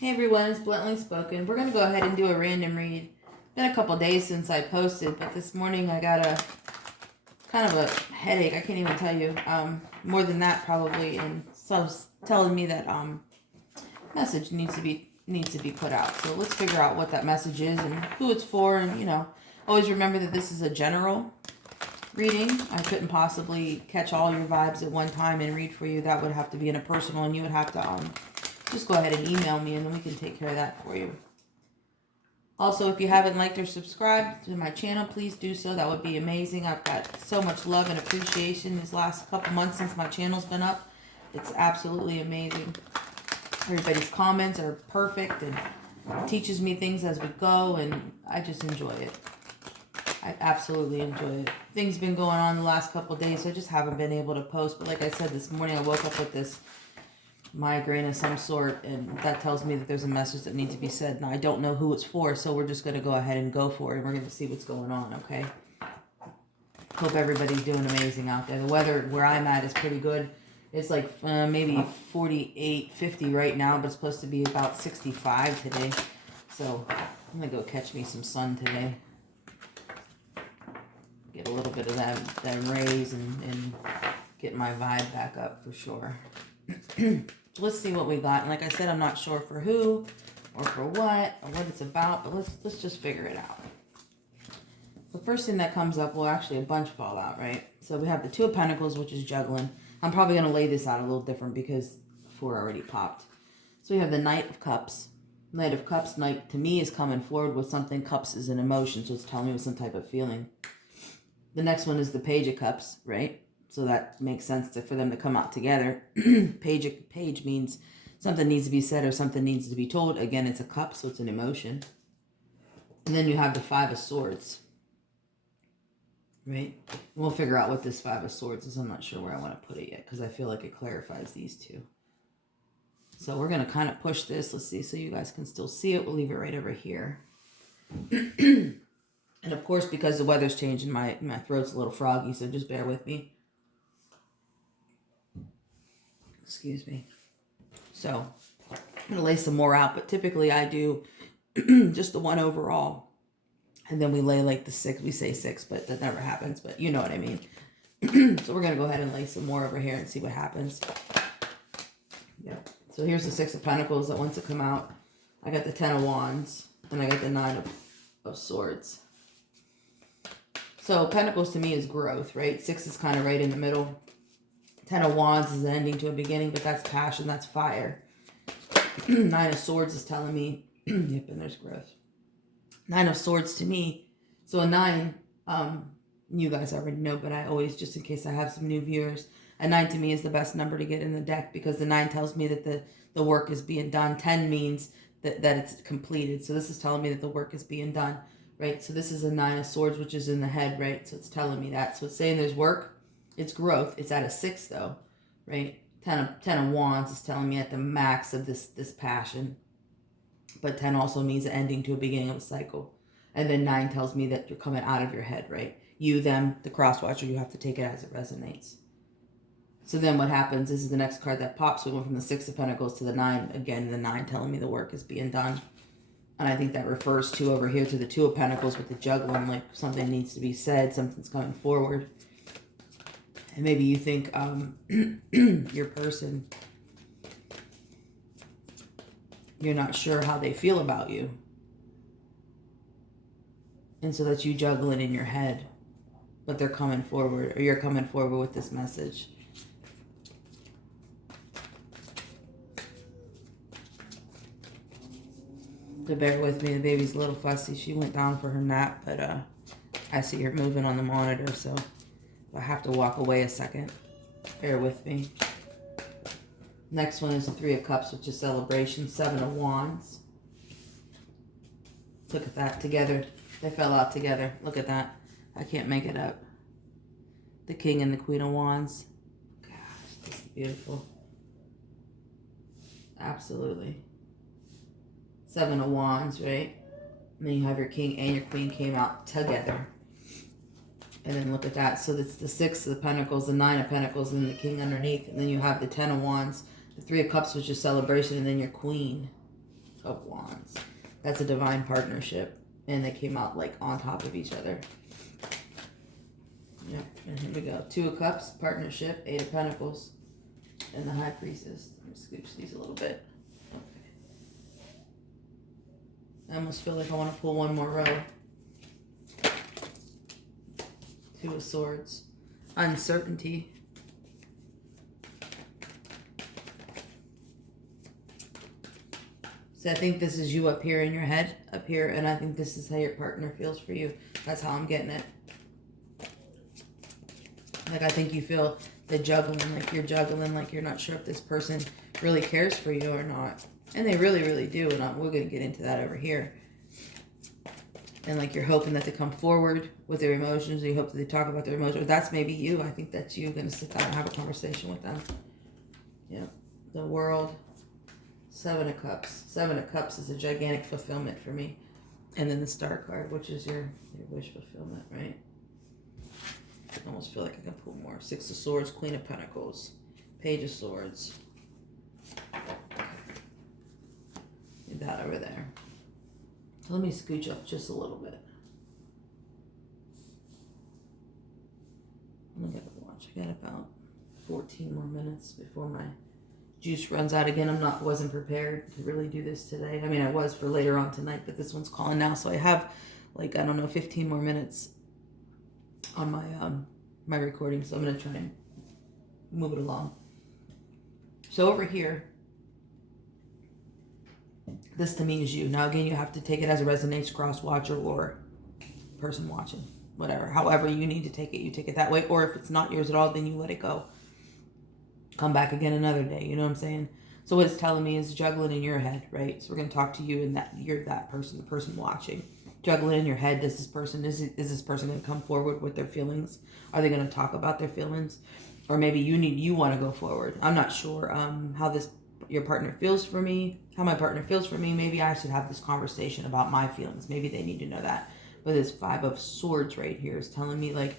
Hey everyone, it's Bluntly Spoken. We're going to go ahead and do a random read. It's been a couple days since I posted, but this morning I got a kind of a headache. I can't even tell you. More than that probably, and so it's telling me that message needs to be put out. So let's figure out what that message is and who it's for, and always remember that this is a general reading. I couldn't possibly catch all your vibes at one time and read for you. That would have to be in a personal, and you would have to just go ahead and email me, and then we can take care of that for you. Also, if you haven't liked or subscribed to my channel, please do so. That would be amazing. I've got so much love and appreciation these last couple months since my channel's been up. It's absolutely amazing. Everybody's comments are perfect and teaches me things as we go, and I just enjoy it. I absolutely enjoy it. Things have been going on the last couple of days, so I just haven't been able to post. But like I said, this morning I woke up with this migraine of some sort, and that tells me that there's a message that needs to be said, and I don't know who it's for, so we're just going to go ahead and go for it, and we're going to see what's going on, okay? Hope everybody's doing amazing out there. The weather where I'm at is pretty good. It's like maybe 48, 50 right now, but it's supposed to be about 65 today, so I'm going to go catch me some sun today. Get a little bit of that rays and get my vibe back up for sure. Let's see what we got. And like I said, I'm not sure for who or for what or what it's about, but let's just figure it out. The first thing that comes up, well, actually a bunch fall out, right? So we have the Two of Pentacles, which is juggling. I'm probably going to lay this out a little different because 4 already popped. So we have the Knight of Cups. Knight of Cups, Knight to me is coming forward with something. Cups is an emotion, so it's telling me with some type of feeling. The next one is the Page of Cups, right? So that makes sense for them to come out together. Page means something needs to be said or something needs to be told. Again, it's a cup, so it's an emotion. And then you have the Five of Swords, right? We'll figure out what this Five of Swords is. I'm not sure where I want to put it yet because I feel like it clarifies these two. So we're going to kind of push this. Let's see, so you guys can still see it. We'll leave it right over here. And of course, because the weather's changing, my throat's a little froggy, so just bear with me. Excuse me. So I'm going to lay some more out, but typically I do just the one overall. And then we lay like the 6. We say 6, but that never happens, but you know what I mean. So we're going to go ahead and lay some more over here and see what happens. Yeah. So here's the 6 of Pentacles that wants to come out. I got the 10 of Wands, and I got the 9 of Swords. So Pentacles to me is growth, right? 6 is kind of right in the middle. 10 of Wands is an ending to a beginning, but that's passion, that's fire. 9 of Swords is telling me, yep, and there's growth. 9 of Swords to me, so a 9, you guys already know, but I always, just in case I have some new viewers, a 9 to me is the best number to get in the deck because the 9 tells me that the work is being done. 10 means that it's completed, so this is telling me that the work is being done, right? So this is a 9 of Swords, which is in the head, right? So it's telling me that. So it's saying there's work. It's growth. It's at a 6 though, right? 10 of Wands is telling me at the max of this passion. But 10 also means the ending to a beginning of a cycle. And then 9 tells me that you're coming out of your head, right? You, them, the cross watcher, you have to take it as it resonates. So then what happens, this is the next card that pops. We went from the 6 of Pentacles to the 9. Again, the 9 telling me the work is being done. And I think that refers to over here to the 2 of Pentacles with the juggling, like something needs to be said, something's coming forward. And maybe you think your person, you're not sure how they feel about you. And so that's you juggling in your head. But they're coming forward, or you're coming forward with this message. So bear with me, the baby's a little fussy. She went down for her nap, but I see her moving on the monitor, so I have to walk away a second. Bear with me. Next one is the 3 of Cups, which is celebration. 7 of Wands. Look at that together. They fell out together. Look at that. I can't make it up. The King and the Queen of Wands. Gosh, this is beautiful. Absolutely. 7 of Wands, right? And then you have your King and your Queen came out together. And then look at that. So that's the 6 of the Pentacles, the 9 of Pentacles, and then the King underneath. And then you have the 10 of Wands, the 3 of Cups, which is celebration, and then your Queen. of Wands. That's a divine partnership. And they came out like on top of each other. Yep, and here we go. 2 of Cups, partnership, 8 of Pentacles, and the High Priestess. Let me scooch these a little bit. Okay. I almost feel like I want to pull one more row. 2 of Swords, uncertainty. So I think this is you up here in your head, up here, and I think this is how your partner feels for you. That's how I'm getting it. Like, I think you feel the juggling, like you're juggling, like you're not sure if this person really cares for you or not. And they really, really do, and we're going to get into that over here. And like you're hoping that they come forward with their emotions, or you hope that they talk about their emotions. Or that's maybe you. I think that's you going to sit down and have a conversation with them. Yeah. The World. 7 of Cups. 7 of Cups is a gigantic fulfillment for me. And then the Star card, which is your wish fulfillment, right? I almost feel like I can pull more. 6 of Swords, Queen of Pentacles, Page of Swords. Leave that over there. So let me scooch up just a little bit. I'm gonna watch. I got about 14 more minutes before my juice runs out again. Wasn't prepared to really do this today. I mean, I was for later on tonight, but this one's calling now, so I have like, I don't know, 15 more minutes on my my recording, so I'm gonna try and move it along. So over here, this to me is you. Now again, you have to take it as it resonates, cross watcher or person watching, whatever. However you need to take it, you take it that way. Or if it's not yours at all, then you let it go. Come back again another day, you know what I'm saying? So what it's telling me is juggling in your head, right? So we're going to talk to you and that you're that person, the person watching. Juggling in your head, is this person going to come forward with their feelings? Are they going to talk about their feelings? Or maybe you want to go forward. I'm not sure how your partner feels for me, how my partner feels for me. Maybe I should have this conversation about my feelings. Maybe they need to know that. But this 5 of Swords right here is telling me like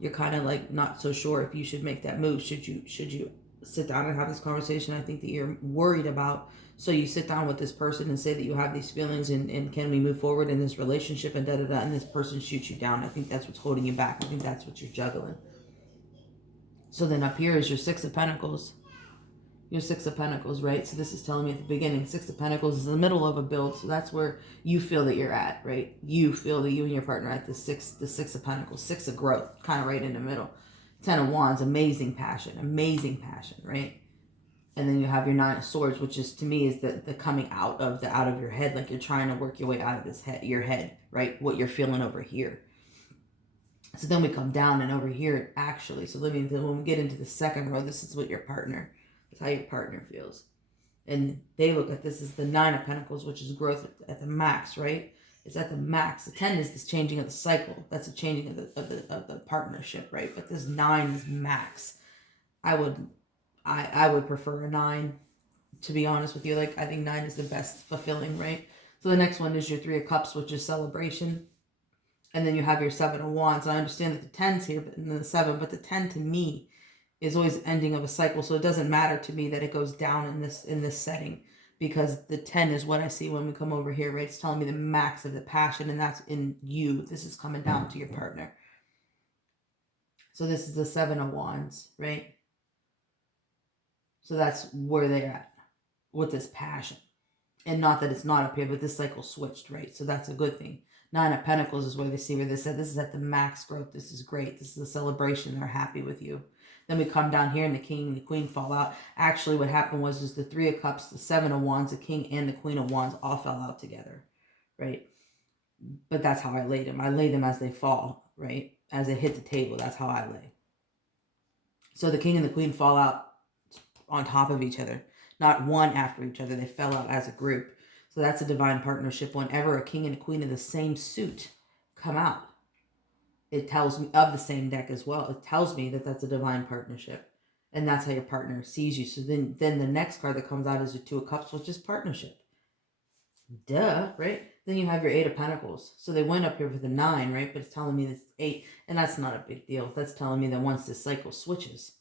you're kind of like not so sure if you should make that move. Should you sit down and have this conversation? I think that you're worried about. So you sit down with this person and say that you have these feelings and can we move forward in this relationship and da-da-da, and this person shoots you down. I think that's what's holding you back. I think that's what you're juggling. So then up here is your 6 of Pentacles. Your 6 of Pentacles, right? So this is telling me at the beginning, 6 of Pentacles is in the middle of a build. So that's where you feel that you're at, right? You feel that you and your partner are at the 6 of Pentacles, 6 of growth, kind of right in the middle. 10 of Wands, amazing passion, right? And then you have your 9 of Swords, which is, to me, is the coming out of your head. Like you're trying to work your way out of your head, right? What you're feeling over here. So then we come down and over here, actually. So when we get into the second row, this is what your partner, that's how your partner feels. And they look at this as the 9 of Pentacles, which is growth at the max, right? It's at the max. The 10 is this changing of the cycle. That's a changing of the partnership, right? But this 9 is max. I would prefer a 9, to be honest with you. Like, I think 9 is the best fulfilling, right? So the next one is your 3 of Cups, which is celebration. And then you have your 7 of Wands. And I understand that the 10's here, and then the 7, but the 10 to me is always the ending of a cycle. So it doesn't matter to me that it goes down in this setting, because the 10 is what I see when we come over here, right? It's telling me the max of the passion, and that's in you. This is coming down to your partner. So this is the 7 of Wands, right? So that's where they're at with this passion. And not that it's not up here, but this cycle switched, right? So that's a good thing. 9 of Pentacles is where they see where they said this is at the max growth. This is great. This is a celebration. They're happy with you. Then we come down here and the King and the Queen fall out. Actually, what happened was the 3 of Cups, the 7 of Wands, the King and the Queen of Wands all fell out together, right? But that's how I laid them. I laid them as they fall, right? As they hit the table, that's how I lay. So the King and the Queen fall out on top of each other, not one after each other. They fell out as a group. So that's a divine partnership. Whenever a king and a queen in the same suit come out, it tells me, of the same deck as well, it tells me that that's a divine partnership. And that's how your partner sees you. So then the next card that comes out is your 2 of Cups, which is partnership. Duh, right? Then you have your 8 of Pentacles. So they went up here with a 9, right? But it's telling me this 8, and that's not a big deal. That's telling me that once this cycle switches,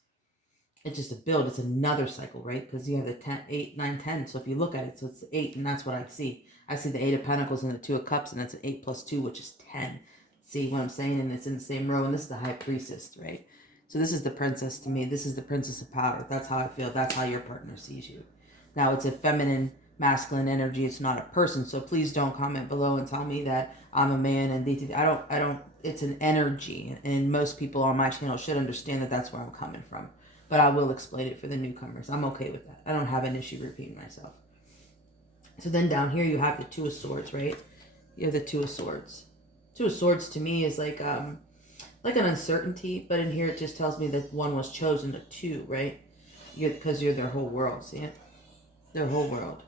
It's just a build. It's another cycle, right? Because you have the 10, 8, 9, 10. So if you look at it, so it's 8, and that's what I see. I see the 8 of Pentacles and the 2 of Cups, and that's an 8 plus 2, which is 10. See what I'm saying? And it's in the same row, and this is the High Priestess, right? So this is the Princess to me. This is the Princess of Power. That's how I feel. That's how your partner sees you. Now, it's a feminine, masculine energy. It's not a person. So please don't comment below and tell me that I'm a man and I don't, it's an energy. And most people on my channel should understand that that's where I'm coming from. But I will explain it for the newcomers. I'm okay with that. I don't have an issue repeating myself. So then down here you have the 2 of Swords, right? You have the 2 of Swords. 2 of Swords to me is like an uncertainty, but in here it just tells me that 1 was chosen to 2, right? Because you're their whole world, see it? Their whole world.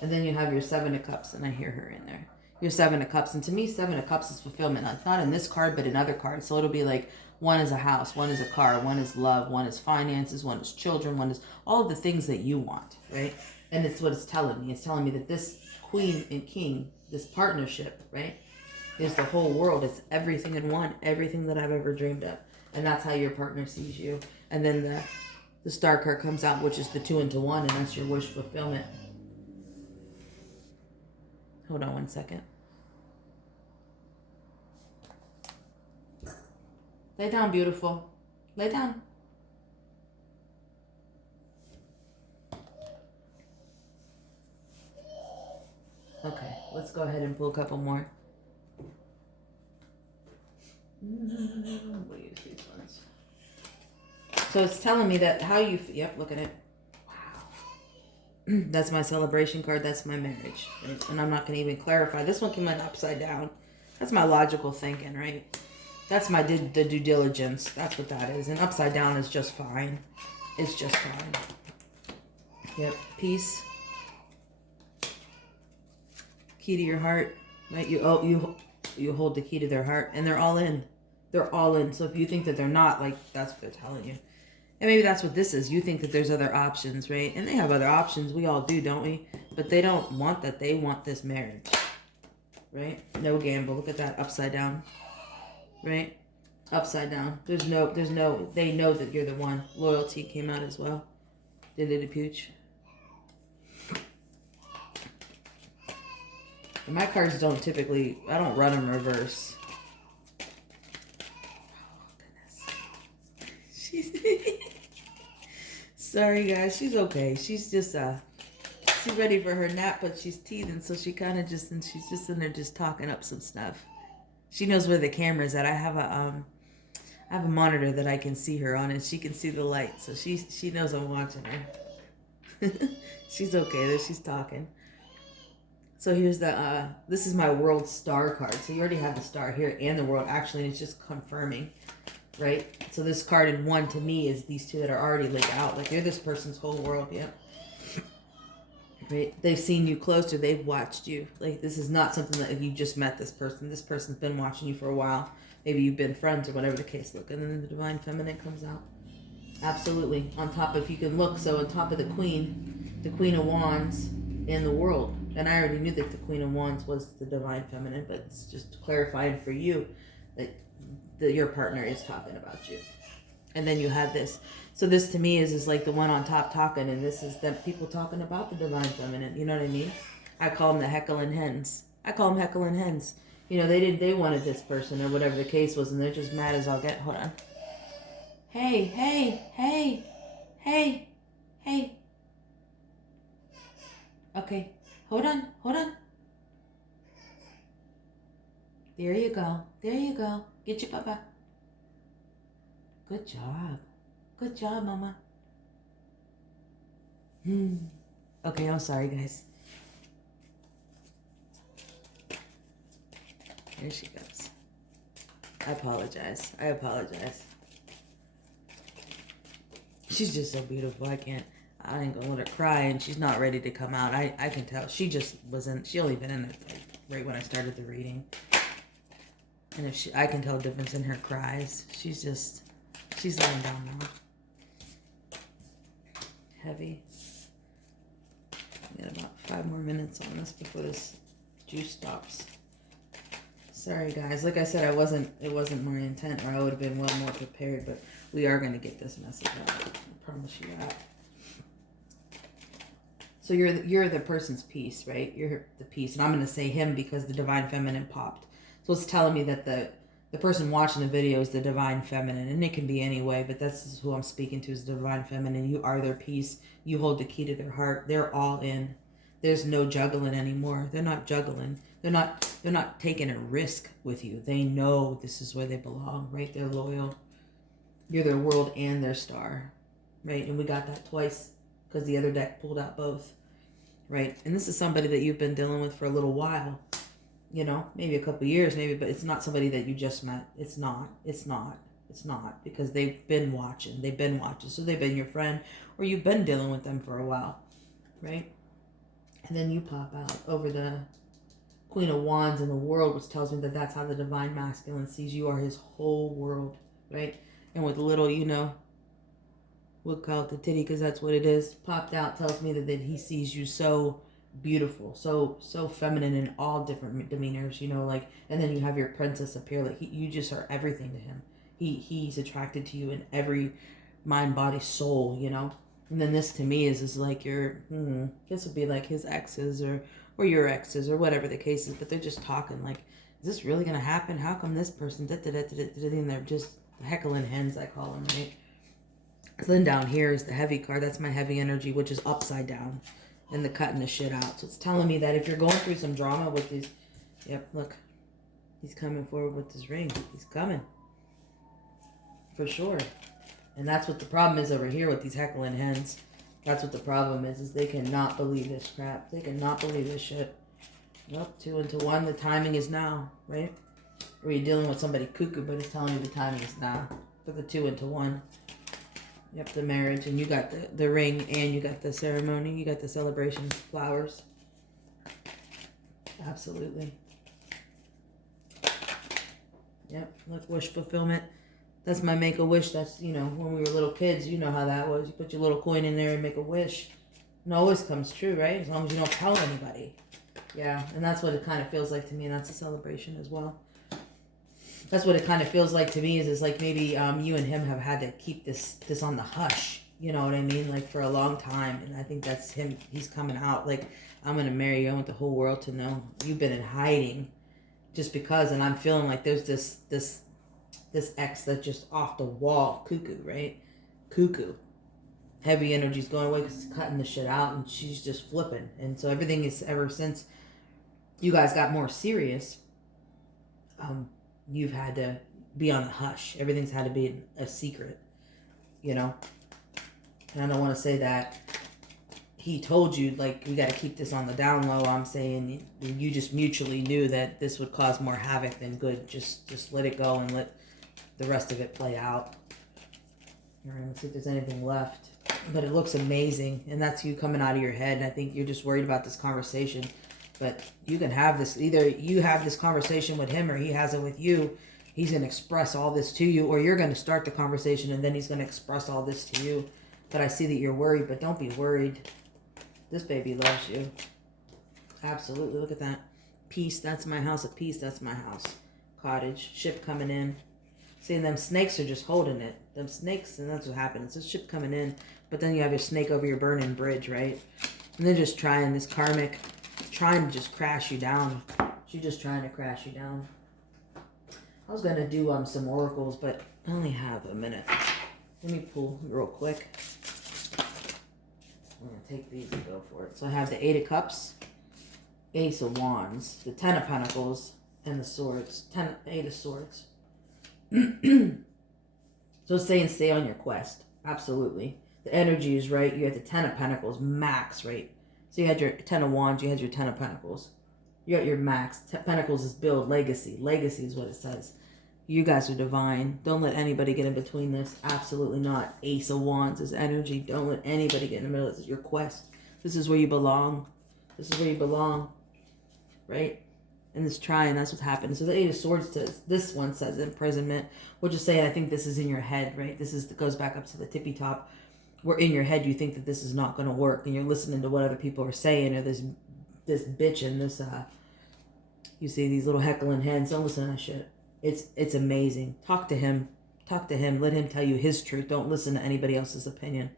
And then you have your 7 of Cups, and I hear her in there. Your 7 of Cups, and to me 7 of Cups is fulfillment. It's not in this card, but in other cards. So it'll be like 1 is a house, 1 is a car, 1 is love, 1 is finances, 1 is children, 1 is all of the things that you want, right? And it's what it's telling me. It's telling me that this Queen and King, this partnership, right, is the whole world. It's everything in one, everything that I've ever dreamed of. And that's how your partner sees you. And then the Star card comes out, which is the 2 into 1, and that's your wish fulfillment. Hold on 1 second. Lay down, beautiful. Lay down. Okay, let's go ahead and pull a couple more. We'll use these ones. So it's telling me that how you... Yep, look at it. Wow. That's my celebration card. That's my marriage. Right? And I'm not going to even clarify. This one came in upside down. That's my logical thinking, right? That's my the due diligence. That's what that is. And upside down is just fine. It's just fine. Yep. Peace. Key to your heart. Right? You hold the key to their heart. And they're all in. They're all in. So if you think that they're not, like, that's what they're telling you. And maybe that's what this is. You think that there's other options, right? And they have other options. We all do, don't we? But they don't want that. They want this marriage. Right? No gamble. Look at that upside down. Right? Upside down. There's no, they know that you're the one. Loyalty came out as well. Did it a pooch? And my cards don't typically, I don't run them reverse. Oh, goodness. She's, sorry guys, she's okay. She's just, she's ready for her nap, but she's teething, so she kind of just, and she's just in there just talking up some stuff. She knows where the camera's at. I have a monitor that I can see her on, and she can see the light, so she knows I'm watching her. She's okay though. She's talking. So here's the this is my world star card. So you already have the star here and the world. Actually, and it's just confirming, right? So this card in 1 to me is these 2 that are already laid out. Like you're this person's whole world. Yep. Right? They've seen you closer. They've watched you. Like this is not something that you just met this person. This person's been watching you for a while. Maybe you've been friends or whatever the case. Look, and then the Divine Feminine comes out. Absolutely. On top, if you can look, so on top of the Queen of Wands in the world. And I already knew that the Queen of Wands was the Divine Feminine, but it's just clarifying for you that your partner is talking about you. And then you have this. So this to me is like the one on top talking, and this is the people talking about the Divine Feminine. You know what I mean? I call them the heckling hens. I call them heckling hens. You know, they wanted this person or whatever the case was, and they're just mad as all get. Hold on. Hey, hey, hey, hey, hey. Okay. Hold on. There you go. Get your papa. Good job, mama. Okay, I'm sorry, guys. Here she goes. I apologize. She's just so beautiful. I ain't gonna let her cry, and she's not ready to come out. I can tell. She just wasn't. She only been in it like right when I started the reading, and I can tell a difference in her cries. She's laying down now. Heavy. I got about 5 more minutes on this before this juice stops. Sorry guys. Like I said, it wasn't my intent, or I would have been well more prepared. But We are going to get this message out. I promise you that. So you're the person's peace, right? You're the peace. And I'm going to say him because the divine feminine popped. So it's telling me that the person watching the video is the divine feminine. And it can be any way, but that's who I'm speaking to, is the divine feminine. You are their peace. You hold the key to their heart. They're all in. There's no juggling anymore. They're not juggling. They're not taking a risk with you. They know this is where they belong, right? They're loyal. You're their world and their star, right? And we got that twice because the other deck pulled out both, right? And this is somebody that you've been dealing with for a little while, you know, maybe a couple years, maybe, but it's not somebody that you just met. It's not, because they've been watching. So they've been your friend, or you've been dealing with them for a while, right? And then you pop out over the Queen of Wands in the world, which tells me that that's how the divine masculine sees you. Are his whole world, right? And with little, you know, we'll call it the titty because that's what it is, popped out, tells me that he sees you so beautiful, so feminine in all different demeanors, you know, like, and then you have your princess appear, like you just are everything to him. He's attracted to you in every mind, body, soul, you know. And then this to me is like your, this would be like his exes or your exes or whatever the case is, but they're just talking like, is this really going to happen? How come this person, and they're just heckling hens, I call them, right? So then down here is the heavy card. That's my heavy energy, which is upside down, and the cutting the shit out. So it's telling me that if you're going through some drama with these, yep, look, he's coming forward with this ring. He's coming. For sure. And that's what the problem is over here with these heckling hens. That's what the problem is they cannot believe this crap. They cannot believe this shit. Nope, 2 into 1. The timing is now, right? Or you're dealing with somebody cuckoo, but it's telling you the timing is now. For the 2 into 1. Yep, the marriage. And you got the ring, and you got the ceremony. You got the celebration, flowers. Absolutely. Yep, look, wish fulfillment. That's my make-a-wish. That's, you know, when we were little kids, you know how that was. You put your little coin in there and make a wish. And it always comes true, right? As long as you don't tell anybody. Yeah, and that's what it kind of feels like to me, and that's a celebration as well. That's what it kind of feels like to me, is like maybe you and him have had to keep this on the hush. You know what I mean? Like for a long time. And I think that's him. He's coming out. Like, I'm going to marry you. I want the whole world to know. You've been in hiding just because. And I'm feeling like there's this ex that's just off the wall. Cuckoo, right? Cuckoo. Heavy energy's going away because it's cutting the shit out, and she's just flipping. And so everything is, ever since you guys got more serious, you've had to be on the hush. Everything's had to be a secret, you know? And I don't want to say that he told you, like, we got to keep this on the down low. I'm saying you just mutually knew that this would cause more havoc than good. Just let it go and let the rest of it play out. All right, let's see if there's anything left. But it looks amazing, and that's you coming out of your head. And I think you're just worried about this conversation. But you can have this, either you have this conversation with him or he has it with you. He's going to express all this to you, or you're going to start the conversation and then he's going to express all this to you. But I see that you're worried, but don't be worried. This baby loves you. Absolutely. Look at that. Peace. That's my house of peace. That's my house. Cottage. Ship coming in. See, and them snakes are just holding it. Them snakes, and that's what happened. It's a ship coming in, but then you have your snake over your burning bridge, right? And they're just trying, this karmic, trying to just crash you down. She's just trying to crash you down. I was going to do some oracles, but I only have a minute. Let me pull real quick. I'm going to take these and go for it. So I have the 8 of Cups, Ace of Wands, the 10 of Pentacles, and the Swords. 8 of Swords. So it's saying stay on your quest. Absolutely. The energy is right. You had the 10 of Pentacles, max, right? So you had your 10 of Wands, you had your 10 of Pentacles. You got your max. Pentacles is build, legacy. Legacy is what it says. You guys are divine. Don't let anybody get in between this. Absolutely not. Ace of Wands is energy. Don't let anybody get in the middle. This is your quest. This is where you belong. This is where you belong. Right? And this trying, that's what's happening. So the 8 of Swords says, this one says imprisonment, which is saying, I think this is in your head, right? This goes back up to the tippy top. Where in your head you think that this is not going to work, and you're listening to what other people are saying, or this bitch and this, you see these little heckling hens. Don't listen to that shit. It's amazing. Talk to him. Talk to him. Let him tell you his truth. Don't listen to anybody else's opinion.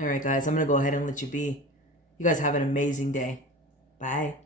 All right, guys, I'm going to go ahead and let you be. You guys have an amazing day. Bye.